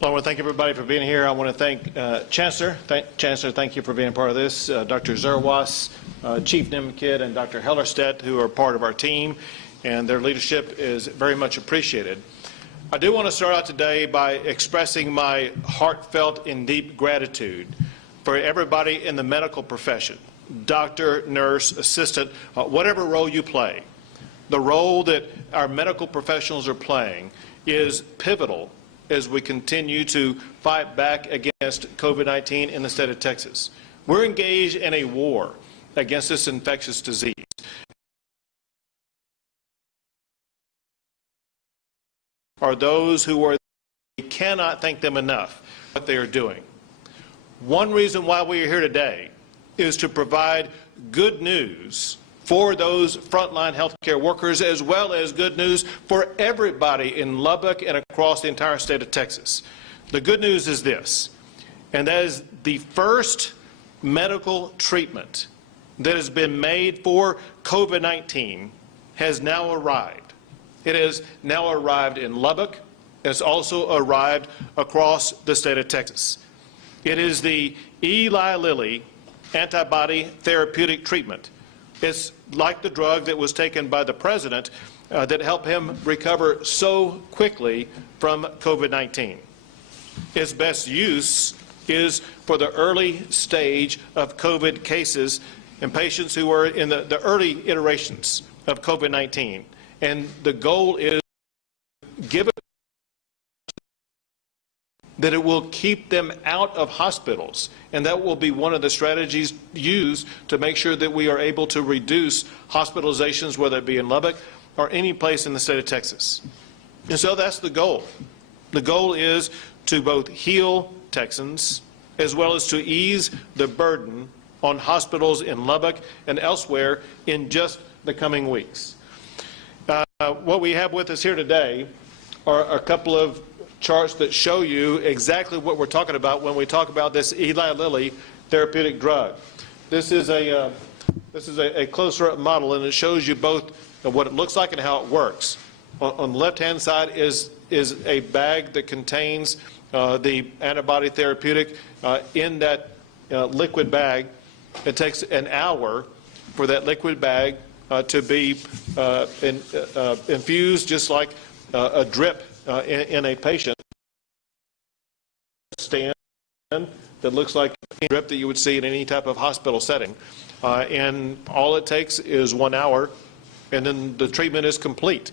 Well, I want to thank everybody for being here. I want to thank Chancellor. Chancellor, thank you for being part of this. Dr. Zerwas, Chief Nimkid, and Dr. Hellerstedt, who are part of our team, and their leadership is very much appreciated. I do want to start out today by expressing my heartfelt and deep gratitude for everybody in the medical profession, doctor, nurse, assistant, whatever role you play. The role that our medical professionals are playing is pivotal as we continue to fight back against COVID-19 in the state of Texas. We're engaged in a war against this infectious disease. Are those who are, we cannot thank them enough for what they are doing. One reason why we are here today is to provide good news for those frontline healthcare workers, as well as good news for everybody in Lubbock and across the entire state of Texas. The good news is this, and that is the first medical treatment that has been made for COVID-19 has now arrived. It has now arrived in Lubbock. It's also arrived across the state of Texas. It is the Eli Lilly antibody therapeutic treatment. It's like the drug that was taken by the president that helped him recover so quickly from COVID-19. Its best use is for the early stage of COVID cases in patients who are in the early iterations of COVID-19. And the goal is give it that it will keep them out of hospitals. And that will be one of the strategies used to make sure that we are able to reduce hospitalizations, whether it be in Lubbock or any place in the state of Texas. And so that's the goal. The goal is to both heal Texans as well as to ease the burden on hospitals in Lubbock and elsewhere in just the coming weeks. What we have with us here today are a couple of charts that show you exactly what we're talking about when we talk about this Eli Lilly therapeutic drug. This is a closer-up model, and it shows you both what it looks like and how it works. On the left-hand side is a bag that contains the antibody therapeutic in that liquid bag. It takes an hour for that liquid bag to be infused, just like a drip in a patient stand that looks like a drip that you would see in any type of hospital setting. And all it takes is 1 hour, and then the treatment is complete.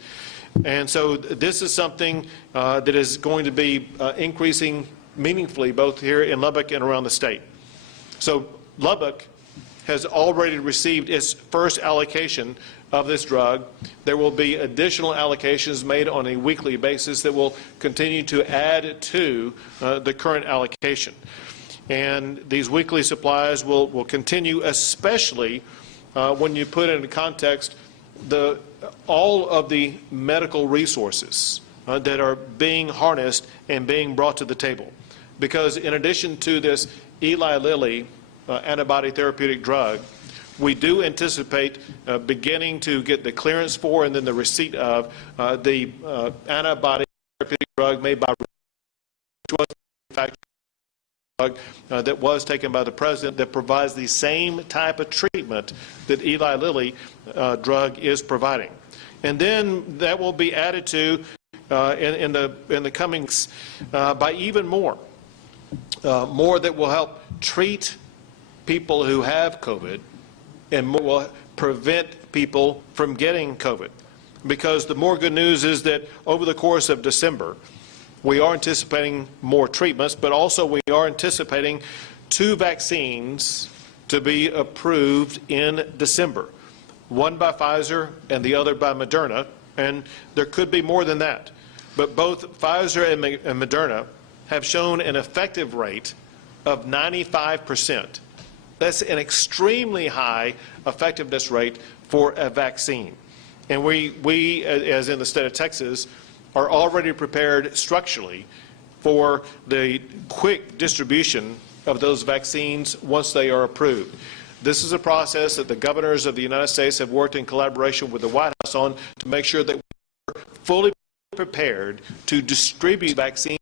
And so this is something that is going to be increasing meaningfully both here in Lubbock and around the state. So Lubbock has already received its first allocation of this drug. There will be additional allocations made on a weekly basis that will continue to add to the current allocation. And these weekly supplies will continue, especially when you put into context all of the medical resources that are being harnessed and being brought to the table. Because in addition to this Eli Lilly antibody therapeutic drug, we do anticipate beginning to get the clearance for and then the receipt of the antibody therapeutic drug made by drug that was taken by the president that provides the same type of treatment that Eli Lilly drug is providing. And then that will be added to in the coming weeks by even more that will help treat people who have COVID and more will prevent people from getting COVID. Because the more good news is that over the course of December, we are anticipating more treatments, but also we are anticipating 2 vaccines to be approved in December. One by Pfizer and the other by Moderna, and there could be more than that. But both Pfizer and Moderna have shown an effective rate of 95%. That's an extremely high effectiveness rate for a vaccine. And we, as in the state of Texas, are already prepared structurally for the quick distribution of those vaccines once they are approved. This is a process that the governors of the United States have worked in collaboration with the White House on to make sure that we're fully prepared to distribute vaccines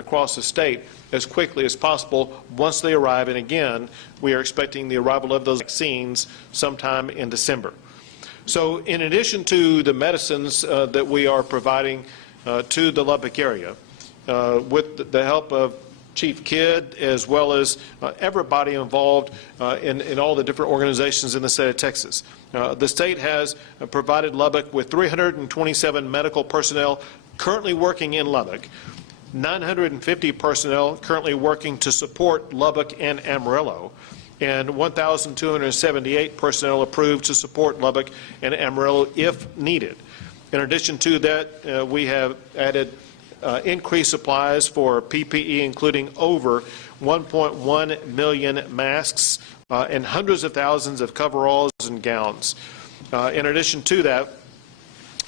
across the state as quickly as possible once they arrive. And again, we are expecting the arrival of those vaccines sometime in December. So in addition to the medicines that we are providing to the Lubbock area, with the help of Chief Kidd as well as everybody involved in all the different organizations in the state of Texas, the state has provided Lubbock with 327 medical personnel currently working in Lubbock, 950 personnel currently working to support Lubbock and Amarillo, and 1,278 personnel approved to support Lubbock and Amarillo if needed. In addition to that, we have added increased supplies for PPE, including over 1.1 million masks and hundreds of thousands of coveralls and gowns. In addition to that,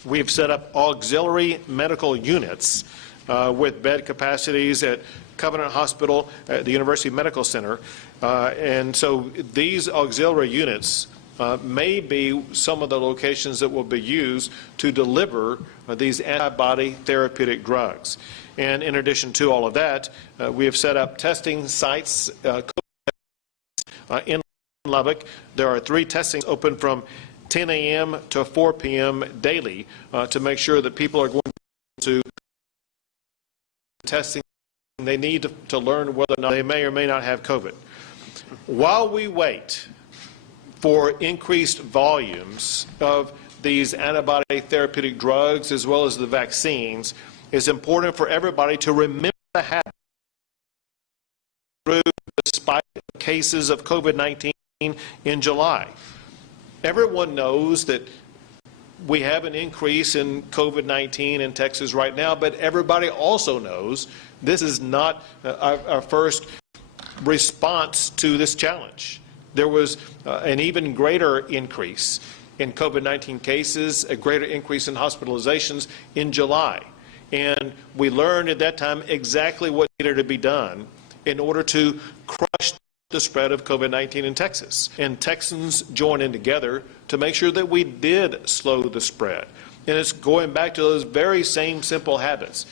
we've set up auxiliary medical units with bed capacities at Covenant Hospital, at the University Medical Center. And so these auxiliary units may be some of the locations that will be used to deliver these antibody therapeutic drugs. And in addition to all of that, we have set up testing sites in Lubbock. There are 3 testings open from 10 a.m. to 4 p.m. daily to make sure that people are going to testing they need to learn whether or not they may or may not have COVID. While we wait for increased volumes of these antibody therapeutic drugs as well as the vaccines, it's important for everybody to remember the habit through the spike of cases of COVID-19 in July. Everyone knows that we have an increase in COVID-19 in Texas right now, but everybody also knows this is not our first response to this challenge. There was an even greater increase in COVID-19 cases, a greater increase in hospitalizations in July. And we learned at that time exactly what needed to be done in order to crush the spread of COVID-19 in Texas. And Texans joined in together to make sure that we did slow the spread. And it's going back to those very same simple habits.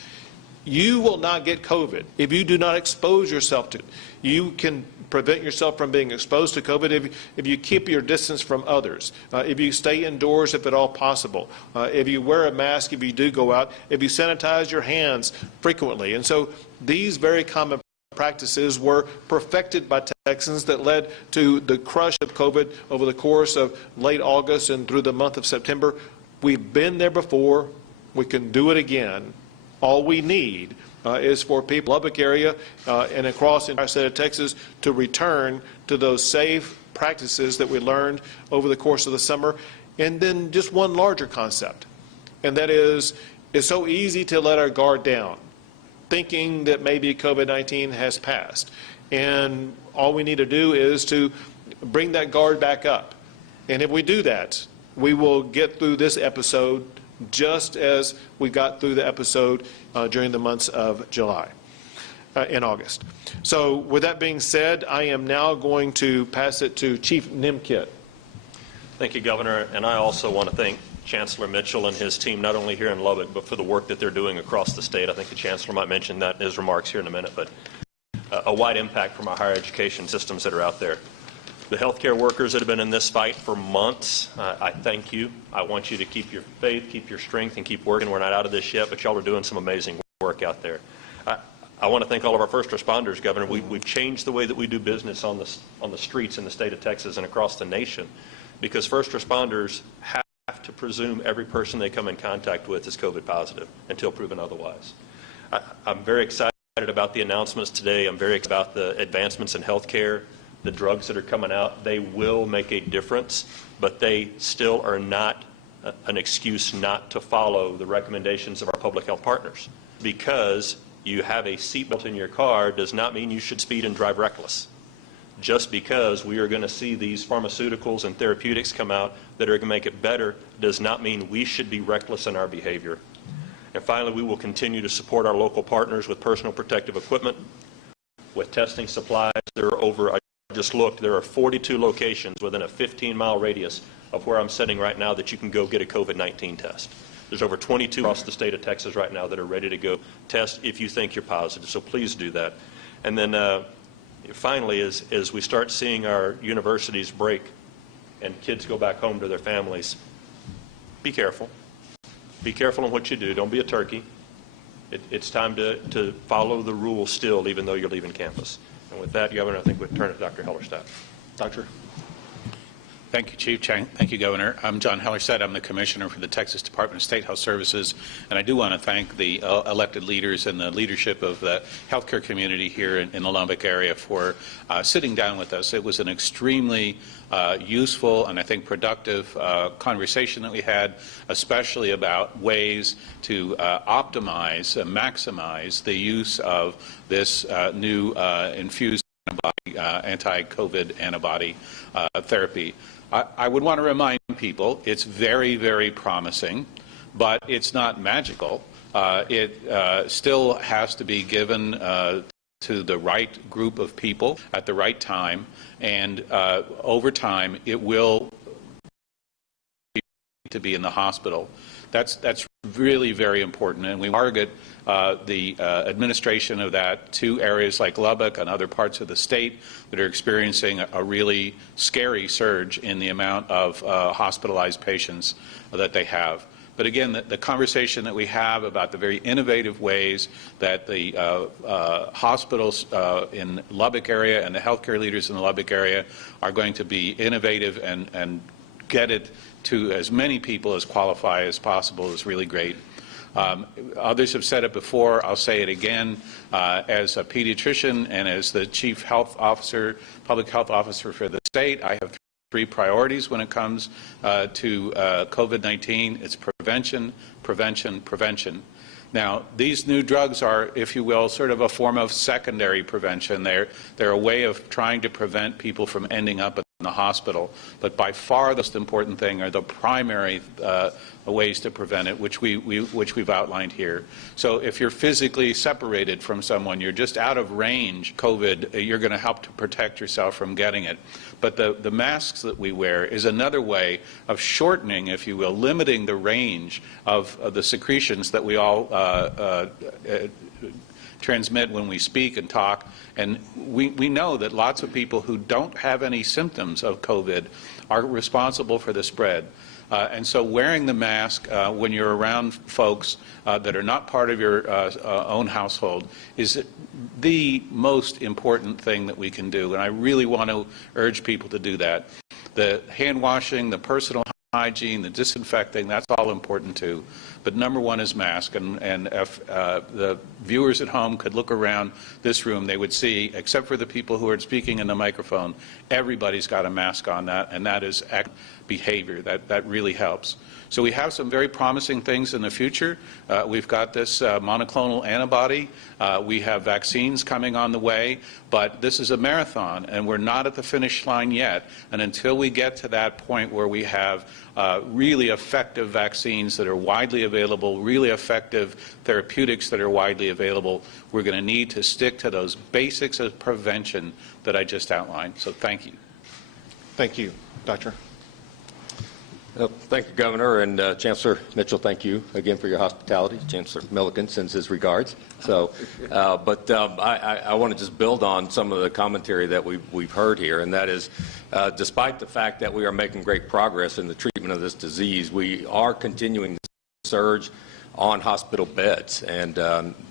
You will not get COVID if you do not expose yourself to it. You can prevent yourself from being exposed to COVID if you keep your distance from others, if you stay indoors if at all possible, if you wear a mask if you do go out, if you sanitize your hands frequently. And so these very common practices were perfected by Texans that led to the crush of COVID over the course of late August and through the month of September. We've been there before. We can do it again. All we need is for people in the Lubbock area and across the entire state of Texas to return to those safe practices that we learned over the course of the summer. And then just one larger concept, and that is, it's so easy to let our guard down, thinking that maybe COVID-19 has passed. And all we need to do is to bring that guard back up. And if we do that, we will get through this episode just as we got through the episode during the months of July and August. So with that being said, I am now going to pass it to Chief Nimkit. Thank you, Governor, and I also want to thank Chancellor Mitchell and his team, not only here in Lubbock, but for the work that they're doing across the state. I think the Chancellor might mention that in his remarks here in a minute, but a wide impact from our higher education systems that are out there. The healthcare workers that have been in this fight for months, I thank you. I want you to keep your faith, keep your strength, and keep working. We're not out of this yet, but y'all are doing some amazing work out there. I want to thank all of our first responders, Governor. We've changed the way that we do business on the streets in the state of Texas and across the nation, because first responders have to presume every person they come in contact with is COVID positive until proven otherwise. I'm very excited about the announcements today. I'm very excited about the advancements in healthcare, the drugs that are coming out. They will make a difference, but they still are not an excuse not to follow the recommendations of our public health partners. Because you have a seatbelt in your car does not mean you should speed and drive reckless. Just because we are going to see these pharmaceuticals and therapeutics come out that are going to make it better does not mean we should be reckless in our behavior. And finally, we will continue to support our local partners with personal protective equipment, with testing supplies. There are over, I just looked, there are 42 locations within a 15-mile radius of where I'm sitting right now that you can go get a COVID-19 test. There's over 22 across the state of Texas right now that are ready to go test if you think you're positive. So please do that. And then finally, as we start seeing our universities break and kids go back home to their families, be careful. Be careful in what you do. Don't be a turkey. It's time to follow the rules still, even though you're leaving campus. And with that, Governor, I think we'll turn it to Dr. Hellerstedt. Doctor? Thank you, Chief. Thank you, Governor. I'm John Hellerstedt. I'm the Commissioner for the Texas Department of State Health Services, and I do want to thank the elected leaders and the leadership of the healthcare community here in the Lubbock area for sitting down with us. It was an extremely useful and I think productive conversation that we had, especially about ways to optimize and maximize the use of this new infused anti-COVID antibody therapy. I would want to remind people it's very, very promising, but it's not magical. It still has to be given to the right group of people at the right time, and over time it will to be in the hospital. That's really very important, and we target the administration of that to areas like Lubbock and other parts of the state that are experiencing a really scary surge in the amount of hospitalized patients that they have. But again, the conversation that we have about the very innovative ways that the hospitals in Lubbock area and the healthcare leaders in the Lubbock area are going to be innovative and get it to as many people as qualify as possible is really great. Others have said it before. I'll say it again. As a pediatrician and as the chief health officer, public health officer for the state, I have three priorities when it comes to COVID-19. It's prevention, prevention, prevention. Now, these new drugs are, if you will, sort of a form of secondary prevention. They're a way of trying to prevent people from ending up in the hospital. But by far the most important thing are the primary ways to prevent it, which we've outlined here. So if you're physically separated from someone, you're just out of range, COVID, you're going to help to protect yourself from getting it. But the masks that we wear is another way of shortening, if you will, limiting the range of the secretions that we all transmit when we speak and talk. And we know that lots of people who don't have any symptoms of COVID are responsible for the spread. And so wearing the mask when you're around folks that are not part of your own household is the most important thing that we can do. And I really want to urge people to do that. The hand washing, the personal hygiene, the disinfecting, that's all important too. But number one is mask, and if the viewers at home could look around this room, they would see, except for the people who are speaking in the microphone, everybody's got a mask on, and that is behavior. That really helps. So we have some very promising things in the future. We've got this monoclonal antibody. We have vaccines coming on the way, but this is a marathon, and we're not at the finish line yet. And until we get to that point where we have really effective vaccines that are widely available, really effective therapeutics that are widely available. We're going to need to stick to those basics of prevention that I just outlined. So thank you. Thank you, Doctor. Thank you, Governor, and Chancellor Mitchell, thank you again for your hospitality. Chancellor Milliken sends his regards. So, I want to just build on some of the commentary that we've heard here, and that is, despite the fact that we are making great progress in the treatment of this disease, we are continuing the surge on hospital beds, and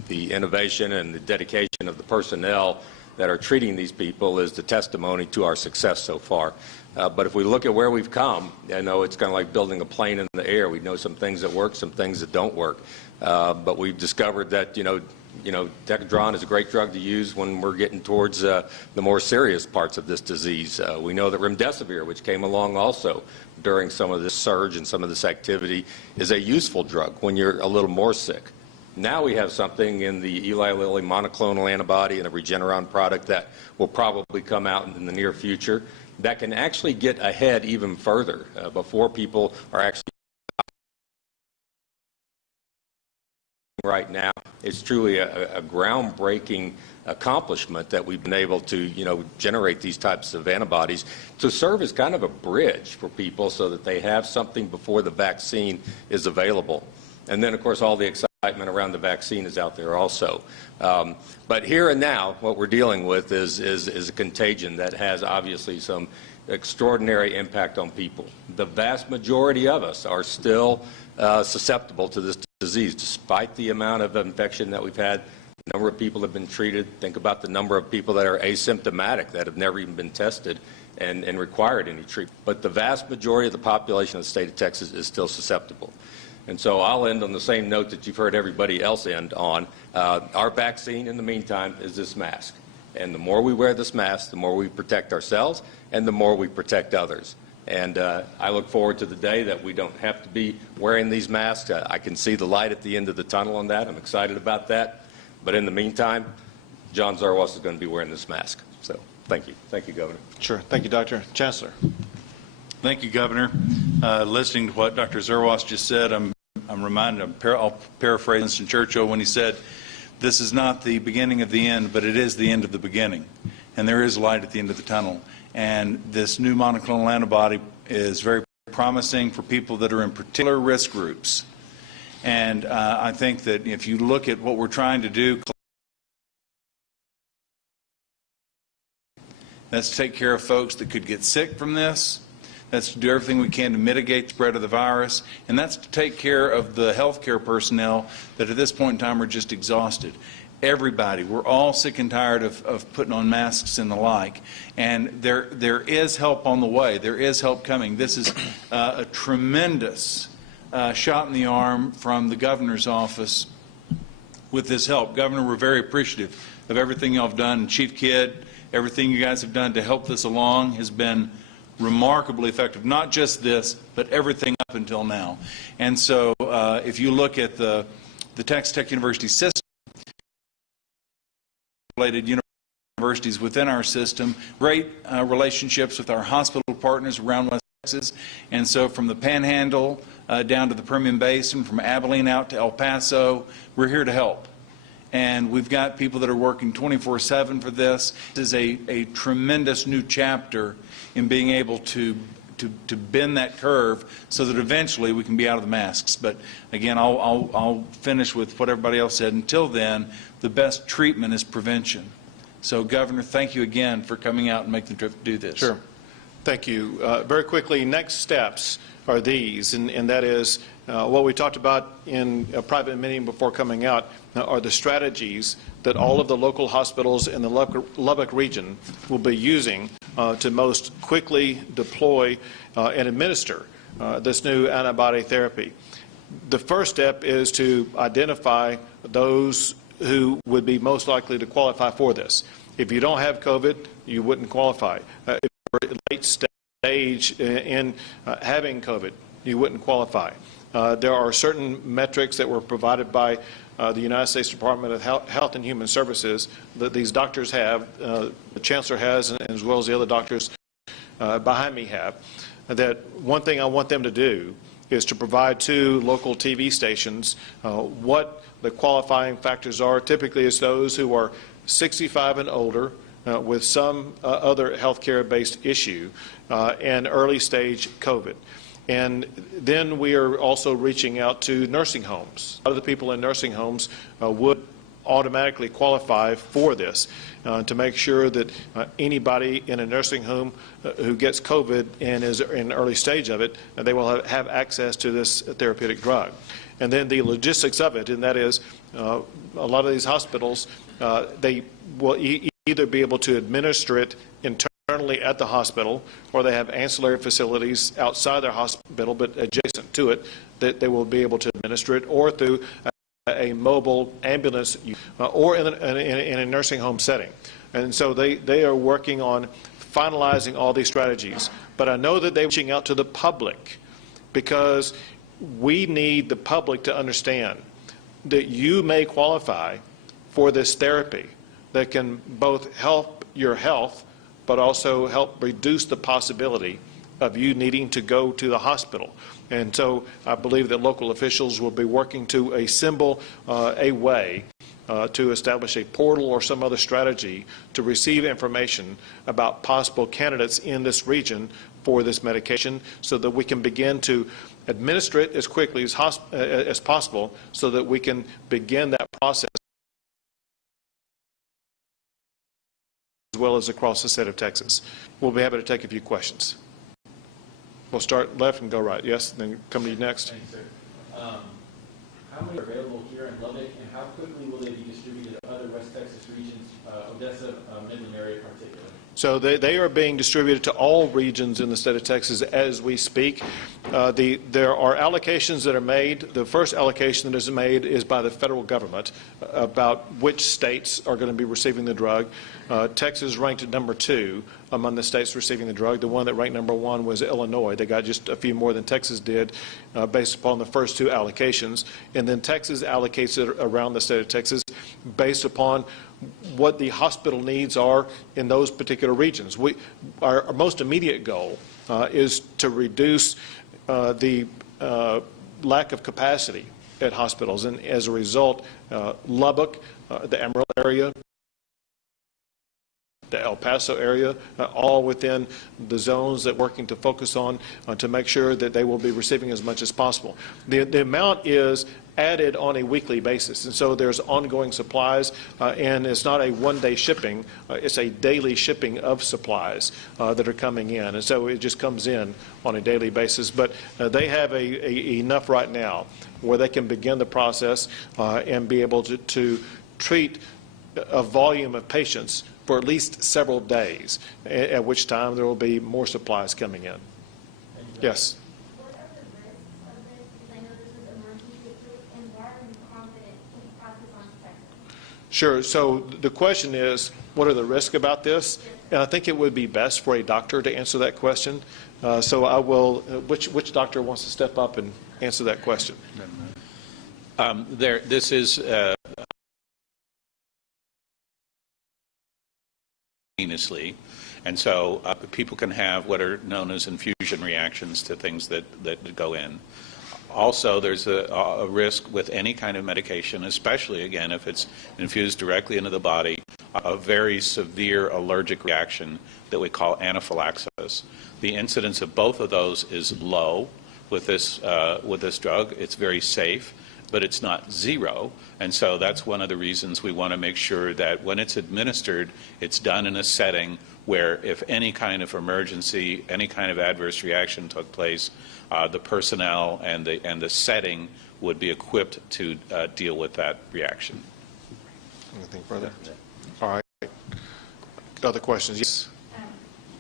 the innovation and the dedication of the personnel that are treating these people is the testimony to our success so far. But if we look at where we've come, I know it's kind of like building a plane in the air. We know some things that work, some things that don't work. But we've discovered that, Decadron is a great drug to use when we're getting towards the more serious parts of this disease. We know that remdesivir, which came along also during some of this surge and some of this activity, is a useful drug when you're a little more sick. Now we have something in the Eli Lilly monoclonal antibody and a Regeneron product that will probably come out in the near future that can actually get ahead even further before people are actually right now. It's truly a groundbreaking accomplishment that we've been able to, generate these types of antibodies to serve as kind of a bridge for people so that they have something before the vaccine is available. And then, of course, all the excitement around the vaccine is out there also. But here and now, what we're dealing with is a contagion that has obviously some extraordinary impact on people. The vast majority of us are still susceptible to this disease, despite the amount of infection that we've had. The number of people that have been treated. Think about the number of people that are asymptomatic, that have never even been tested and required any treatment. But the vast majority of the population of the state of Texas is still susceptible. And so I'll end on the same note that you've heard everybody else end on. Our vaccine, in the meantime, is this mask. And the more we wear this mask, the more we protect ourselves and the more we protect others. And I look forward to the day that we don't have to be wearing these masks. I can see the light at the end of the tunnel on that. I'm excited about that. But in the meantime, John Zerwas is going to be wearing this mask. So thank you. Thank you, Governor. Sure. Thank you, Doctor. Chancellor. Thank you, Governor. Listening to what Dr. Zerwas just said, I'm reminded, I'll paraphrase Winston Churchill when he said, "This is not the beginning of the end, but it is the end of the beginning." And there is light at the end of the tunnel. And this new monoclonal antibody is very promising for people that are in particular risk groups. And I think that if you look at what we're trying to do, that's to take care of folks that could get sick from this. That's to do everything we can to mitigate the spread of the virus. And that's to take care of the healthcare personnel that at this point in time are just exhausted. Everybody, we're all sick and tired of putting on masks and the like. And there is help on the way. There is help coming. This is a tremendous shot in the arm from the governor's office with this help. Governor, we're very appreciative of everything y'all have done. Chief Kidd, everything you guys have done to help this along has been remarkably effective. Not just this, but everything up until now. And so if you look at the Texas Tech University system, universities within our system, great relationships with our hospital partners around West Texas. And so from the Panhandle down to the Permian Basin, from Abilene out to El Paso, we're here to help. And we've got people that are working 24/7 for this. This is a tremendous new chapter in being able to bend that curve so that eventually we can be out of the masks. But again, I'll finish with what everybody else said. Until then, the best treatment is prevention. So, Governor, thank you again for coming out and making the trip to do this. Sure. Thank you. Very quickly, next steps are these, and that is what we talked about in a private meeting before coming out are the strategies that all of the local hospitals in the Lubbock region will be using to most quickly deploy and administer this new antibody therapy. The first step is to identify those who would be most likely to qualify for this. If you don't have COVID, you wouldn't qualify. If you're late stage in having COVID, you wouldn't qualify. There are certain metrics that were provided by the United States Department of Health and Human Services that these doctors have, the Chancellor has, and as well as the other doctors behind me have. that one thing I want them to do is to provide to local TV stations what the qualifying factors are. Typically, it's those who are 65 and older with some other healthcare-based issue and early stage COVID. And then we are also reaching out to nursing homes. A lot of the people in nursing homes would automatically qualify for this to make sure that anybody in a nursing home who gets COVID and is in the early stage of it, they will have access to this therapeutic drug. And then the logistics of it, and that is a lot of these hospitals, they will either be able to administer it internally at the hospital, or they have ancillary facilities outside their hospital but adjacent to it that they will be able to administer it, or through a mobile ambulance or in a nursing home setting. And so they are working on finalizing all these strategies. But I know that they're reaching out to the public because we need the public to understand that you may qualify for this therapy that can both help your health but also help reduce the possibility of you needing to go to the hospital. And so I believe that local officials will be working to assemble a way to establish a portal or some other strategy to receive information about possible candidates in this region for this medication so that we can begin to administer it as quickly as possible so that we can begin that process as well as across the state of Texas. We'll be happy to take a few questions. We'll start left and go right. Yes, then come to you next. Thanks, sir. How many are available here in Lubbock, and how quickly will they be distributed to other West Texas regions, Odessa, Midland area in particular? So they are being distributed to all regions in the state of Texas as we speak. There are allocations that are made. The first allocation that is made is by the federal government about which states are going to be receiving the drug. Texas ranked at number 2 among the states receiving the drug. The one that ranked number 1 was Illinois. They got just a few more than Texas did based upon the first 2 allocations. And then Texas allocates it around the state of Texas based upon what the hospital needs are in those particular regions. Our most immediate goal is to reduce the lack of capacity at hospitals. And as a result, Lubbock, the Amarillo area, the El Paso area, all within the zones that we're working to focus on to make sure that they will be receiving as much as possible. The amount is added on a weekly basis, and so there's ongoing supplies, and it's not a one-day shipping, it's a daily shipping of supplies that are coming in, and so it just comes in on a daily basis. But they have enough right now where they can begin the process and be able to treat a volume of patients for at least several days, at which time there will be more supplies coming in. Yes? What are the risks of this? Because I know this is emergency approved, and why are you confident in pass this on to Texas? Sure. So the question is, what are the risks about this? And I think it would be best for a doctor to answer that question. So I will, which doctor wants to step up and answer that question? This is and so people can have what are known as infusion reactions to things that go in. Also, there's a risk with any kind of medication, especially, again, if it's infused directly into the body, a very severe allergic reaction that we call anaphylaxis. The incidence of both of those is low with this drug. It's very safe, but it's not zero. And so that's one of the reasons we want to make sure that when it's administered, it's done in a setting where if any kind of emergency, any kind of adverse reaction took place, the personnel and the setting would be equipped to deal with that reaction. Anything further? All right. Other questions? Yes.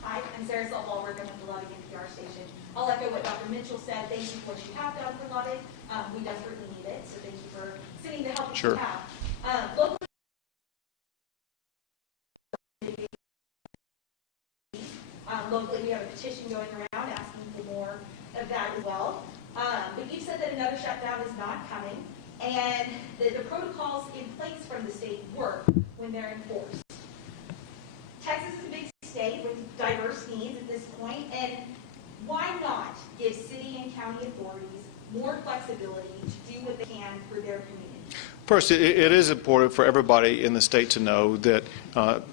Hi, I'm Sarah Saltwall, working with the Lubbock NPR station. I'll echo what Dr. Mitchell said. Thank you for what you have done for Lubbock. We desperately need it, so thank you for sending the help that Sure. you have. Locally, locally, we have a petition going around asking for more of that as well. But you said that another shutdown is not coming, and the protocols in place from the state work when they're enforced. Texas is a big state with diverse needs at this point, and Why not give city and county authorities more flexibility to do what they can for their community? First, it is important for everybody in the state to know that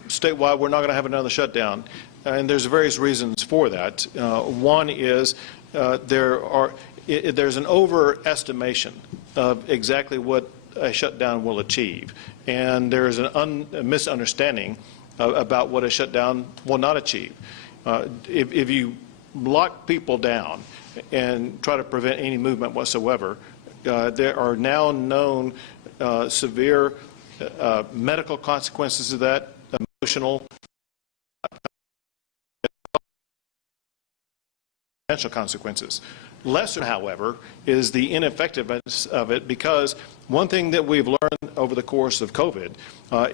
statewide we're not going to have another shutdown, and there's various reasons for that. One is there's an overestimation of exactly what a shutdown will achieve, and there's a misunderstanding about what a shutdown will not achieve. If you lock people down and try to prevent any movement whatsoever, there are now known severe medical consequences of that, emotional, financial consequences. Lesser, however, is the ineffectiveness of it, because one thing that we've learned over the course of COVID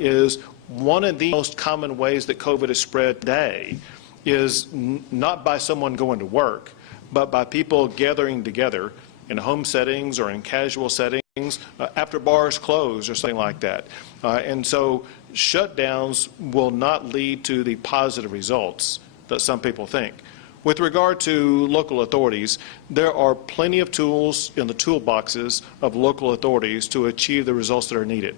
is one of the most common ways that COVID is spread today is not by someone going to work, but by people gathering together in home settings or in casual settings after bars close or something like that. And so shutdowns will not lead to the positive results that some people think. With regard to local authorities, there are plenty of tools in the toolboxes of local authorities to achieve the results that are needed.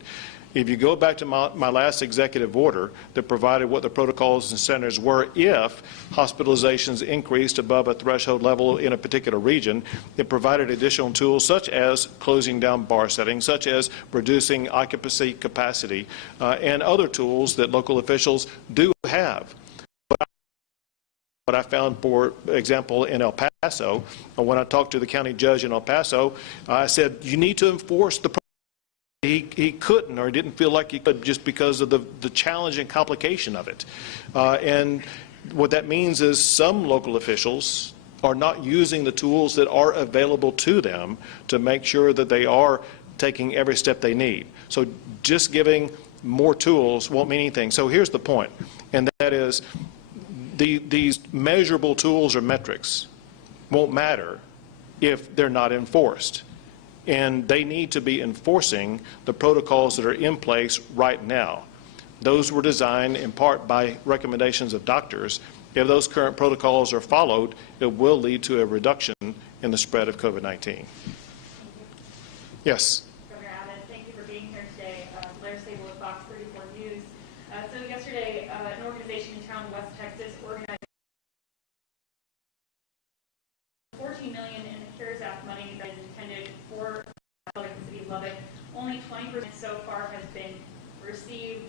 If you go back to my last executive order that provided what the protocols and centers were if hospitalizations increased above a threshold level in a particular region, it provided additional tools such as closing down bar settings, such as reducing occupancy capacity, and other tools that local officials do have. What I found, for example, in El Paso, when I talked to the county judge in El Paso, I said, you need to enforce the He couldn't, or didn't feel like he could, just because of the challenge and complication of it. And what that means is some local officials are not using the tools that are available to them to make sure that they are taking every step they need. So just giving more tools won't mean anything. So here's the point, and that is these measurable tools or metrics won't matter if they're not enforced. And they need to be enforcing the protocols that are in place right now. Those were designed in part by recommendations of doctors. If those current protocols are followed, it will lead to a reduction in the spread of COVID-19. Yes? Governor Abbott, thank you for being here today. Blair Sable with Fox 34 News. So yesterday, an organization in town, West Texas, organized $14 million in the CARES Act money that is intended for the city of Lubbock. Only 20% so far has been received.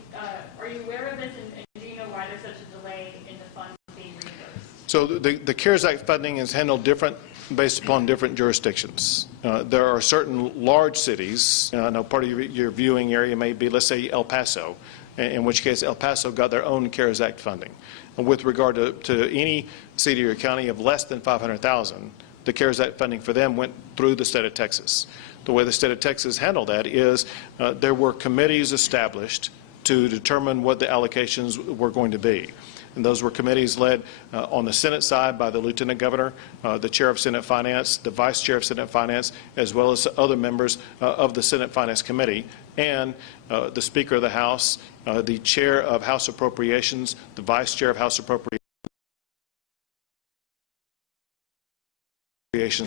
Are you aware of this, and do you know why there's such a delay in the funds being reimbursed? So the CARES Act funding is handled different based upon different jurisdictions. There are certain large cities. I know part of your viewing area may be, let's say, El Paso, in which case El Paso got their own CARES Act funding. And with regard to any city or county of less than 500,000, the CARES Act funding for them went through the state of Texas. The way the state of Texas handled that is there were committees established to determine what the allocations were going to be. And those were committees led on the Senate side by the Lieutenant Governor, the Chair of Senate Finance, the Vice Chair of Senate Finance, as well as other members of the Senate Finance Committee, and the Speaker of the House, the Chair of House Appropriations, the Vice Chair of House Appropriations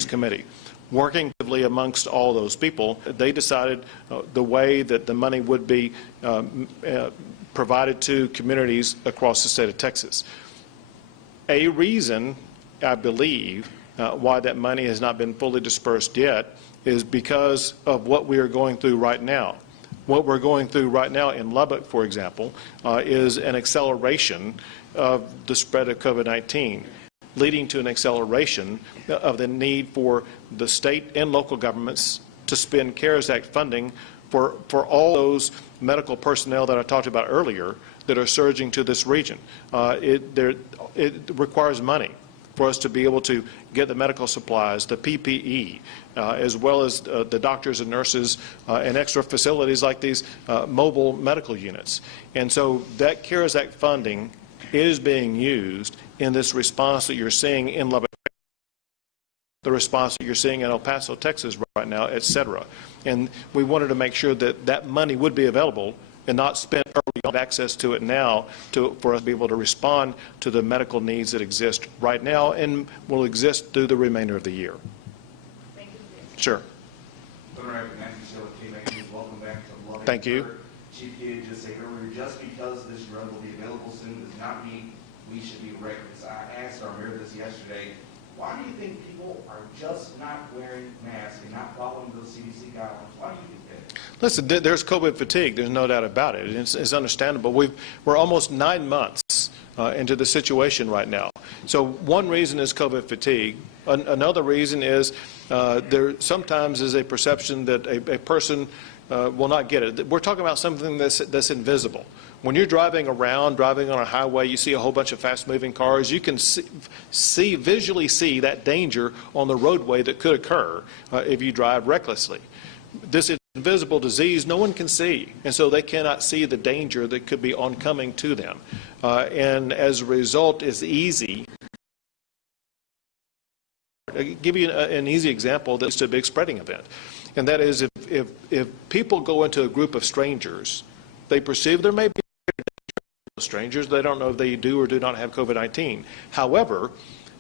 Committee. Working amongst all those people, they decided the way that the money would be provided to communities across the state of Texas. A reason, I believe, why that money has not been fully dispersed yet is because of what we are going through right now. What we're going through right now in Lubbock, for example, is an acceleration of the spread of COVID-19, leading to an acceleration of the need for the state and local governments to spend CARES Act funding for all those medical personnel that I talked about earlier that are surging to this region. It requires money for us to be able to get the medical supplies, the PPE, as well as the doctors and nurses and extra facilities like these mobile medical units. And so that CARES Act funding is being used in this response that you're seeing in Lubbock, the response that you're seeing in El Paso, Texas right now, et cetera. And we wanted to make sure that that money would be available and not spent early on access to it now for us to be able to respond to the medical needs that exist right now and will exist through the remainder of the year. Thank you. Sure. Governor Matthew, welcome back to Lubbock. Thank you. Chief did just say earlier, just because this drug will be available soon does not mean we should be reckless. I asked our mayor this yesterday, why do you think people are just not wearing masks and not following those CDC guidelines? Why do you think that? Listen, there's COVID fatigue. There's no doubt about it. It's understandable. We're almost 9 months into the situation right now. So one reason is COVID fatigue. Another reason is there sometimes is a perception that a person will not get it. We're talking about something that's invisible. When you're driving around, driving on a highway, you see a whole bunch of fast-moving cars. You can visually see that danger on the roadway that could occur if you drive recklessly. This invisible disease, no one can see, and so they cannot see the danger that could be oncoming to them. And as a result, it's easy. I'll give you an easy example that's a big spreading event, and that is if people go into a group of strangers, they perceive there may be strangers. They don't know if they do or do not have COVID-19. However,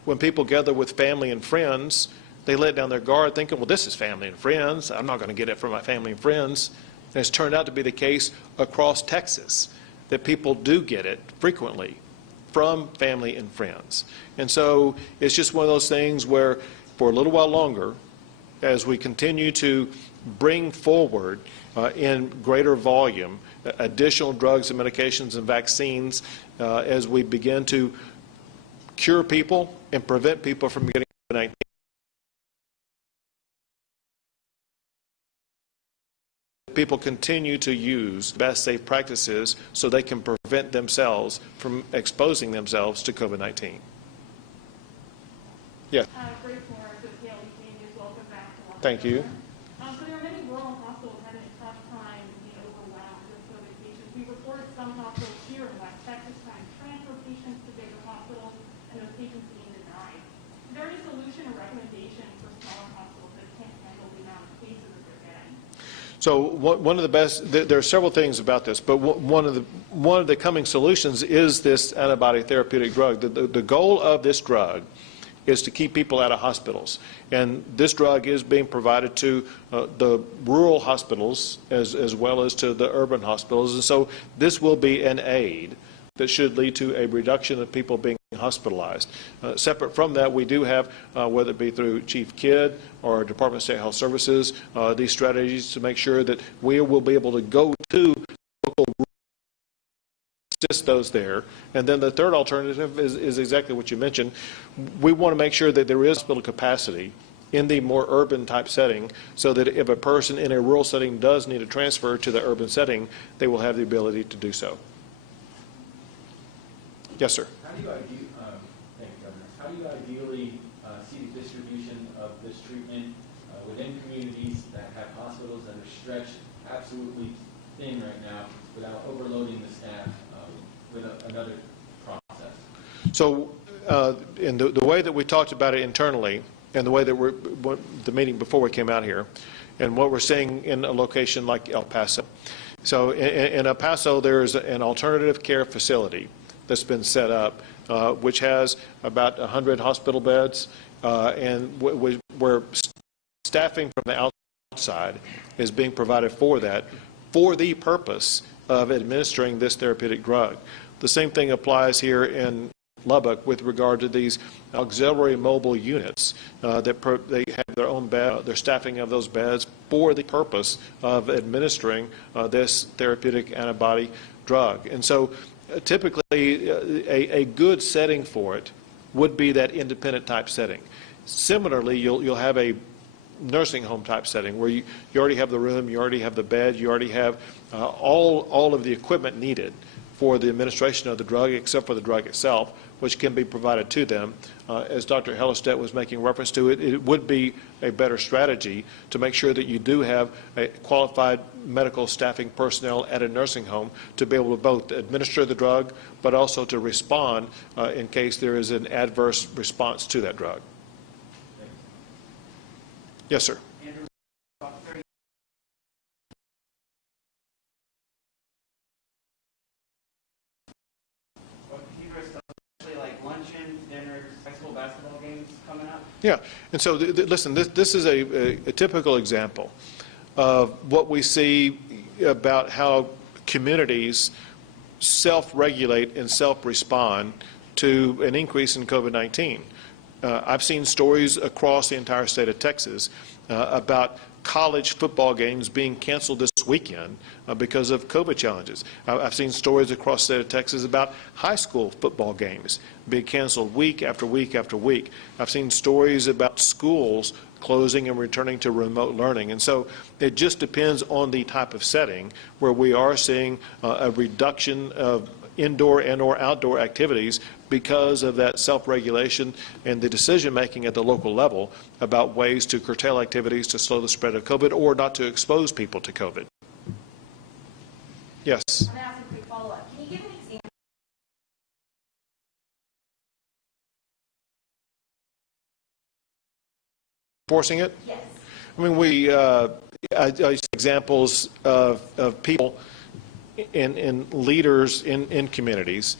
when people gather with family and friends, they let down their guard thinking, well, this is family and friends. I'm not going to get it from my family and friends. And it's turned out to be the case across Texas that people do get it frequently from family and friends. And so it's just one of those things where for a little while longer, as we continue to bring forward in greater volume additional drugs and medications and vaccines, as we begin to cure people and prevent people from getting COVID-19. People continue to use best safe practices so they can prevent themselves from exposing themselves to COVID-19. Yes. Thank you. So there are many rural hospitals having a tough time being overwhelmed with COVID patients. We reported some hospitals here in West Texas trying to transfer patients to bigger hospitals and those patients being denied. Is there any solution or recommendation for smaller hospitals that can't handle the amount of cases that they're getting? So one of the best, there are several things about this, but one of the coming solutions is this antibody therapeutic drug. The goal of this drug is to keep people out of hospitals. And this drug is being provided to the rural hospitals as well as to the urban hospitals. And so this will be an aid that should lead to a reduction of people being hospitalized. Separate from that, we do have, whether it be through Chief Kidd or Department of State Health Services, these strategies to make sure that we will be able to go to local assist those there. And then the third alternative is exactly what you mentioned. We want to make sure that there is hospital capacity in the more urban type setting so that if a person in a rural setting does need a transfer to the urban setting, they will have the ability to do so. Yes, sir. How do you ideally see the distribution of this treatment within communities that have hospitals that are stretched absolutely thin right now without overloading the staff with another process? So in the way that we talked about it internally and the way that the meeting before we came out here and what we're seeing in a location like El Paso. So in El Paso, there's an alternative care facility that's been set up, which has about 100 hospital beds, and where staffing from the outside is being provided for that, for the purpose of administering this therapeutic drug. The same thing applies here in Lubbock with regard to these auxiliary mobile units that they have their own bed, their staffing of those beds for the purpose of administering this therapeutic antibody drug. And so typically a good setting for it would be that independent type setting. Similarly, you'll have a nursing home type setting where you already have the room, you already have the bed, you already have all of the equipment needed for the administration of the drug except for the drug itself, which can be provided to them. As Dr. Hellerstedt was making reference to it, it would be a better strategy to make sure that you do have a qualified medical staffing personnel at a nursing home to be able to both administer the drug but also to respond in case there is an adverse response to that drug. Yes, sir. And so, listen, this is a typical example of what we see about how communities self-regulate and self-respond to an increase in COVID-19. I've seen stories across the entire state of Texas about college football games being canceled this weekend because of COVID challenges. I've seen stories across the state of Texas about high school football games being canceled week after week after week. I've seen stories about schools closing and returning to remote learning. And so it just depends on the type of setting where we are seeing a reduction of indoor and or outdoor activities because of that self-regulation and the decision-making at the local level about ways to curtail activities to slow the spread of COVID or not to expose people to COVID. Yes? I'm going to ask a quick follow-up. Can you give an example? Enforcing it? Yes. I mean, I see examples of people and leaders in communities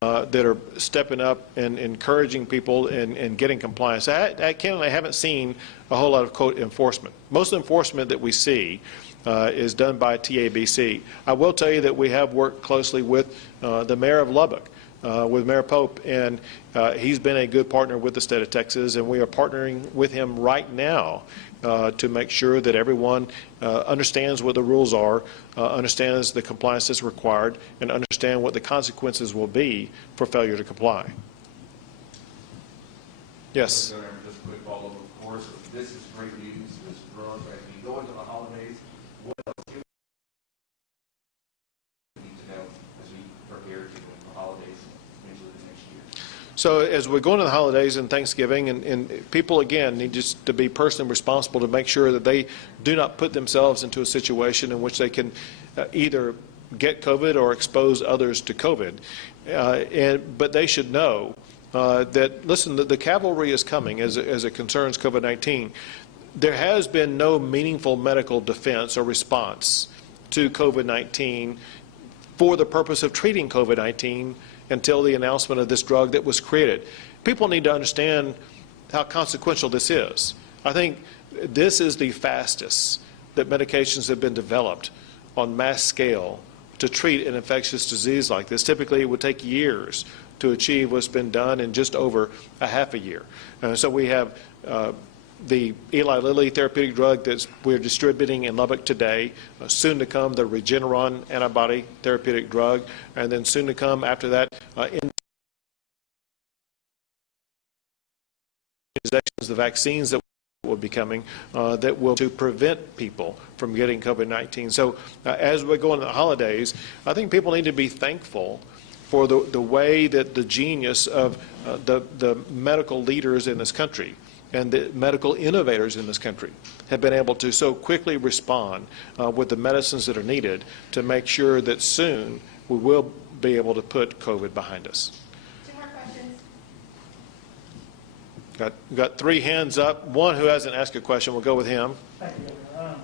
that are stepping up and encouraging people and getting compliance. I haven't seen a whole lot of, quote, enforcement. Most enforcement that we see is done by TABC. I will tell you that we have worked closely with the mayor of Lubbock, with Mayor Pope, and he's been a good partner with the state of Texas, and we are partnering with him right now to make sure that everyone understands what the rules are, understands the compliance that's required, and understand what the consequences will be for failure to comply. Yes? Governor, just a quick follow-up. Of course, this is great news. This drug, as we go into the holidays, what else do we need to know as we prepare to go into the holidays eventually the next year? So as we're going to the holidays and Thanksgiving, and people, again, need just to be personally responsible to make sure that they do not put themselves into a situation in which they can either get COVID or expose others to COVID. But they should know that, listen, the cavalry is coming as it concerns COVID-19. There has been no meaningful medical defense or response to COVID-19 for the purpose of treating COVID-19 until the announcement of this drug that was created. People need to understand how consequential this is. I think this is the fastest that medications have been developed on mass scale to treat an infectious disease like this. Typically, it would take years to achieve what's been done in just over a half a year. So we have the Eli Lilly therapeutic drug that we're distributing in Lubbock today, soon to come the Regeneron antibody therapeutic drug, and then soon to come after that the vaccines that will be coming that will to prevent people from getting COVID-19. So as we go into the holidays, I think people need to be thankful for the way that the genius of the medical leaders in this country and the medical innovators in this country have been able to so quickly respond with the medicines that are needed to make sure that soon we will be able to put COVID behind us. Two more questions. Got three hands up. One who hasn't asked a question, we'll go with him. Thank you, Governor.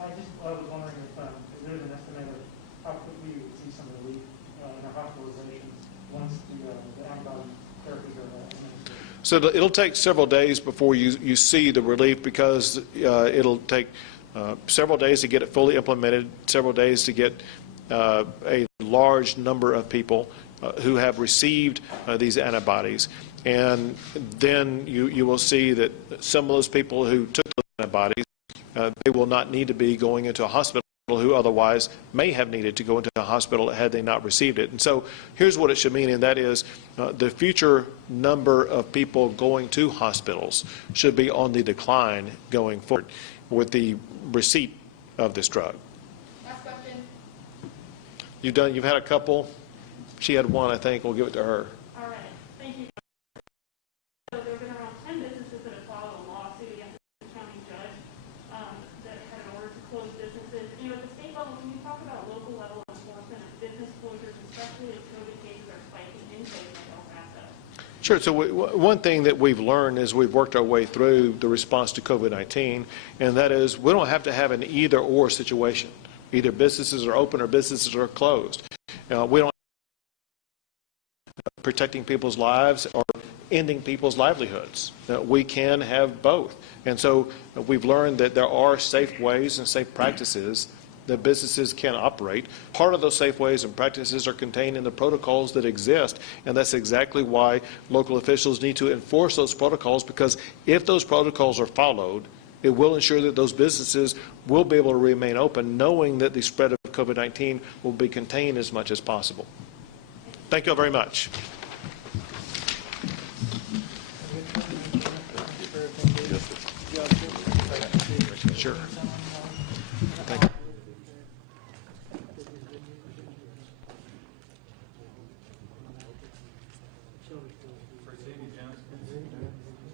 I was wondering if there's an estimate of how quickly we would see some relief in our hospitalizations once the antibody therapies are administered. So it'll take several days before you see the relief, because it'll take several days to get it fully implemented, several days to get a large number of people who have received these antibodies. And then you will see that some of those people who took those antibodies, they will not need to be going into a hospital who otherwise may have needed to go into a hospital had they not received it. And so here's what it should mean, and that is the future number of people going to hospitals should be on the decline going forward with the receipt of this drug. Last question. You've had a couple. She had one, I think. We'll give it to her. All right. Thank you. So there have been around 10 businesses that have filed a lawsuit against the county judge that had an order to close businesses. You know, at the state level, can you talk about local level enforcement of business closures, especially as COVID cases are spiking in state mental assets? Sure. So one thing that we've learned as we've worked our way through the response to COVID-19, and that is we don't have to have an either-or situation. Either businesses are open or businesses are closed. We don't protecting people's lives or ending people's livelihoods. We can have both. And so we've learned that there are safe ways and safe practices that businesses can operate. Part of those safe ways and practices are contained in the protocols that exist, and that's exactly why local officials need to enforce those protocols, because if those protocols are followed, it will ensure that those businesses will be able to remain open, knowing that the spread of COVID-19 will be contained as much as possible. Thank you all very much. Sure. Thank you.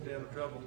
Stay out of trouble.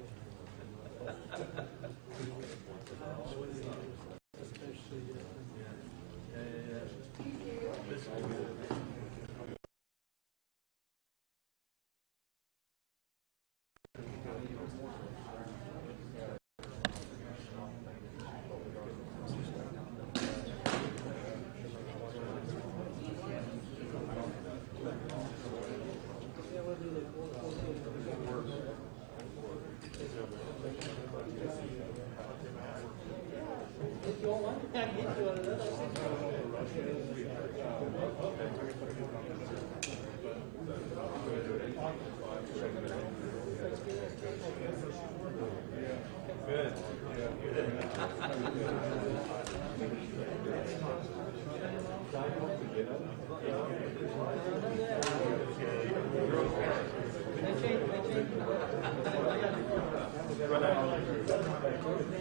Good.